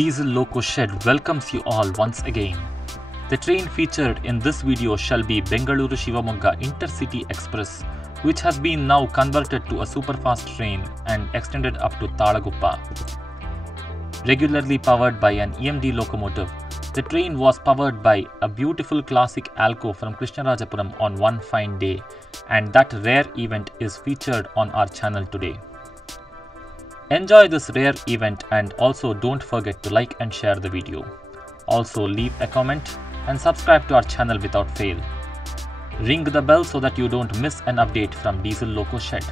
Diesel Loco Shed welcomes you all once again. The train featured in this video shall be Bengaluru Shivamogga Intercity Express, which has been now converted to a superfast train and extended up to Talaguppa. Regularly powered by an EMD locomotive, the train was powered by a beautiful classic ALCo from Krishnarajapuram on one fine day, and that rare event is featured on our channel today. Enjoy this rare event and also don't forget to like and share the video. Also leave a comment and subscribe to our channel without fail. Ring the bell so that you don't miss an update from Diesel Loco Shed.